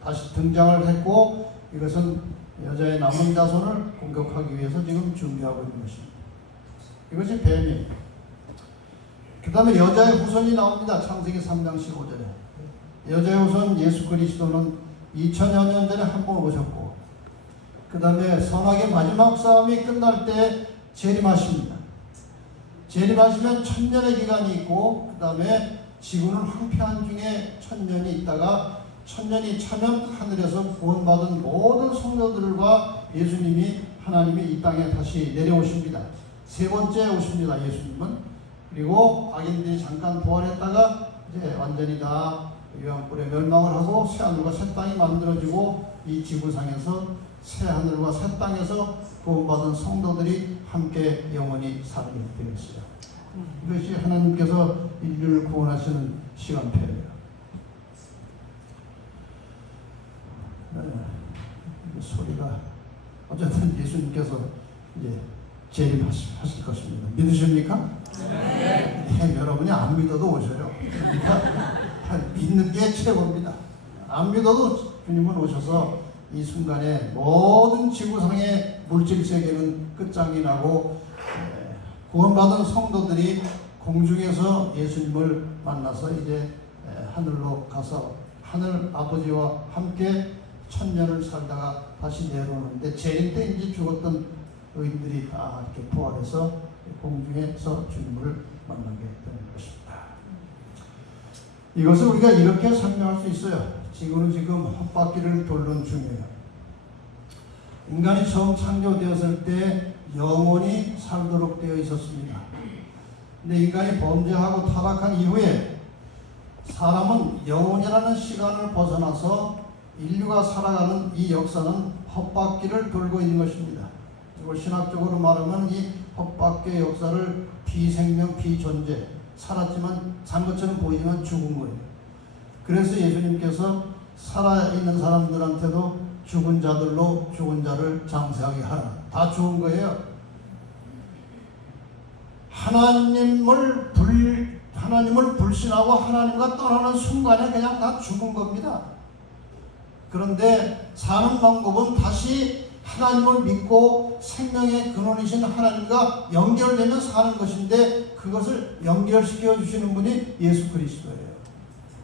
다시 등장을 했고 이것은 여자의 남은 자손을 공격하기 위해서 지금 준비하고 있는 것입니다. 이것이 뱀이에요. 그 다음에 여자의 후손이 나옵니다. 창세기 3장 15절에. 여자의 후손 예수 그리스도는 2000여 년 전에 한 번 오셨고 그 다음에 선악의 마지막 싸움이 끝날 때 재림하십니다. 재림하시면 1000년의 기간이 있고 그 다음에 지구는 황폐한 중에 1000년이 있다가 1000년이 차면 하늘에서 구원받은 모든 성도들과 예수님이 하나님이 이 땅에 다시 내려오십니다. 세 번째 오십니다. 예수님은. 그리고 악인들이 잠깐 부활했다가 이제 완전히 다 유황불에 멸망을 하고 새 하늘과 새 땅이 만들어지고 이 지구상에서 새 하늘과 새 땅에서 구원받은 성도들이 함께 영원히 살게 되겠어요. 이것이 하나님께서 인류를 구원하시는 시간표예요. 소리가 어쨌든 예수님께서 이제 재림하실 것입니다. 믿으십니까? 네. 여러분이 안 믿어도 오셔요. 그러니까 믿는 게 최고입니다. 안 믿어도 주님은 오셔서 이 순간에 모든 지구상의 물질 세계는 끝장이 나고 구원받은 성도들이 공중에서 예수님을 만나서 이제 하늘로 가서 하늘 아버지와 함께 천년을 살다가 다시 내려오는데, 재림 때 이제 죽었던 의인들이 다 이렇게 부활해서 공중에서 주님을 만나게 되는 것입니다. 이것을 우리가 이렇게 설명할 수 있어요. 지구는 지금 헛바퀴를 돌는 중이에요. 인간이 처음 창조되었을 때 영원히 살도록 되어 있었습니다. 근데 인간이 범죄하고 타락한 이후에 사람은 영원이라는 시간을 벗어나서 인류가 살아가는 이 역사는 헛바퀴를 돌고 있는 것입니다. 이걸 신학적으로 말하면 이 헛바퀴의 역사를 비생명, 비존재, 살았지만 산 것처럼 보이지만 죽은 거예요. 그래서 예수님께서 살아있는 사람들한테도 죽은 자들로 죽은 자를 장세하게 하라. 다 죽은 거예요. 하나님을 불신하고 하나님과 떠나는 순간에 그냥 다 죽은 겁니다. 그런데 사는 방법은 다시 하나님을 믿고 생명의 근원이신 하나님과 연결되면 사는 것인데, 그것을 연결시켜 주시는 분이 예수 그리스도예요.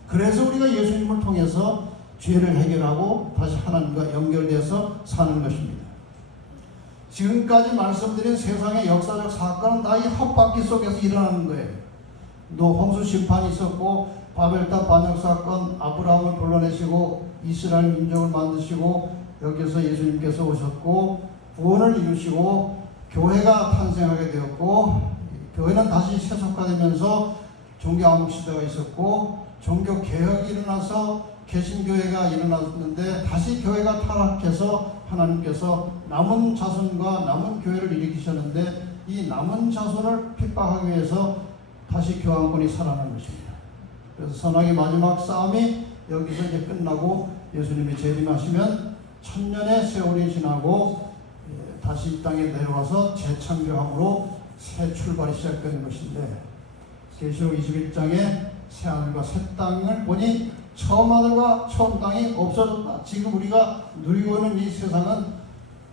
그래서 우리가 예수님을 통해서 죄를 해결하고 다시 하나님과 연결돼서 사는 것입니다. 지금까지 말씀드린 세상의 역사적 사건은 다 이 헛바퀴 속에서 일어나는 거예요. 홍수 심판이 있었고, 바벨탑 반역 사건, 아브라함을 불러내시고 이스라엘 민족을 만드시고, 여기서 예수님께서 오셨고 구원을 이루시고 교회가 탄생하게 되었고, 교회는 다시 세속화되면서 종교 암흑 시대가 있었고, 종교 개혁이 일어나서 개신교회가 일어났는데, 다시 교회가 타락해서 하나님께서 남은 자손과 남은 교회를 일으키셨는데, 이 남은 자손을 핍박하기 위해서 다시 교황권이 살아난 것입니다. 그래서 선악의 마지막 싸움이 여기서 이제 끝나고 예수님이 재림하시면 천년의 세월이 지나고 다시 이 땅에 내려와서 재창조함으로 새 출발이 시작되는 것인데, 계시록 21장에 새 하늘과 새 땅을 보니 처음 하늘과 처음 땅이 없어졌다. 지금 우리가 누리고 있는 이 세상은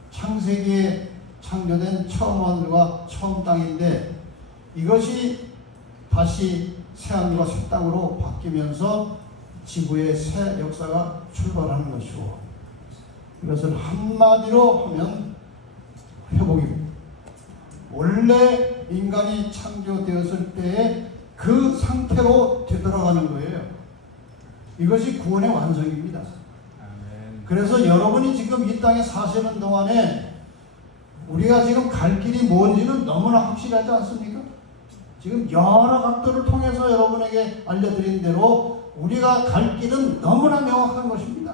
창세기에 창조된 처음 하늘과 처음 땅인데, 이것이 다시 새 하늘과 새 땅으로 바뀌면서 지구의 새 역사가 출발하는 것이고, 이것을 한마디로 하면 회복입니다. 원래 인간이 창조되었을 때의 그 상태로 되돌아가는 거예요. 이것이 구원의 완성입니다. 아멘. 그래서 여러분이 지금 이 땅에 사시는 동안에 우리가 지금 갈 길이 뭔지는 너무나 확실하지 않습니까? 지금 여러 각도를 통해서 여러분에게 알려드린 대로 우리가 갈 길은 너무나 명확한 것입니다.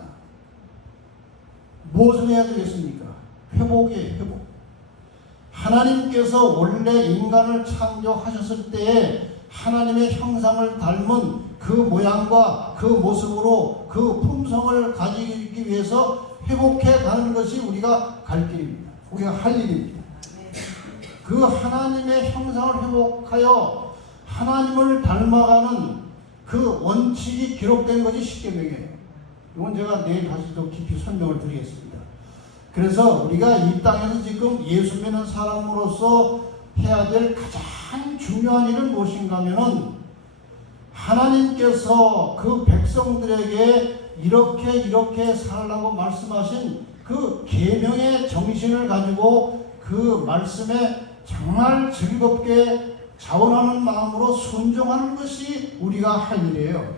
무엇을 해야 되겠습니까? 회복이에요, 회복. 하나님께서 원래 인간을 창조하셨을 때에 하나님의 형상을 닮은 그 모양과 그 모습으로 그 품성을 가지기 위해서 회복해 가는 것이 우리가 갈 길입니다. 우리가 할 일입니다. 그 하나님의 형상을 회복하여 하나님을 닮아가는 그 원칙이 기록된 것이 십계명이에요. 이건 제가 내일 다시 또 깊이 설명을 드리겠습니다. 그래서 우리가 이 땅에서 지금 예수 믿는 사람으로서 해야 될 가장 중요한 일은 무엇인가 하면은, 하나님께서 그 백성들에게 이렇게 살라고 말씀하신 그 계명의 정신을 가지고 그 말씀에 정말 즐겁게 자원하는 마음으로 순종하는 것이 우리가 할 일이에요.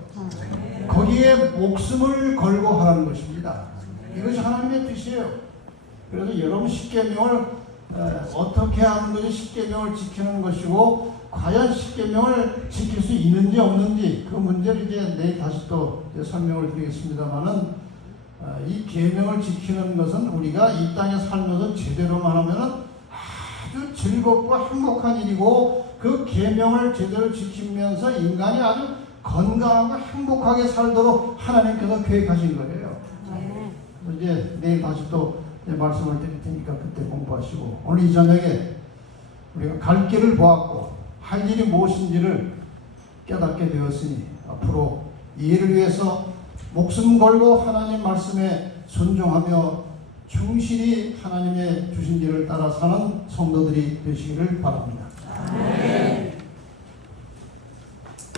거기에 목숨을 걸고 하라는 것입니다. 이것이 하나님의 뜻이에요. 그래서 여러분 십계명을 어떻게 하는 것이 십계명을 지키는 것이고, 과연 십계명을 지킬 수 있는지 없는지, 그 문제를 이제 내일 다시 또 설명을 드리겠습니다만은, 이 계명을 지키는 것은 우리가 이 땅에 살면서 제대로만 하면은 아주 즐겁고 행복한 일이고, 그 계명을 제대로 지키면서 인간이 아주 건강하고 행복하게 살도록 하나님께서 계획하신 거예요. 이제 내일 다시 또 말씀을 드릴 테니까 그때 공부하시고, 오늘 이 저녁에 우리가 갈 길을 보았고 할 일이 무엇인지를 깨닫게 되었으니, 앞으로 이 일을 위해서 목숨 걸고 하나님 말씀에 순종하며 충실히 하나님의 주신 일을 따라 사는 성도들이 되시기를 바랍니다. 네.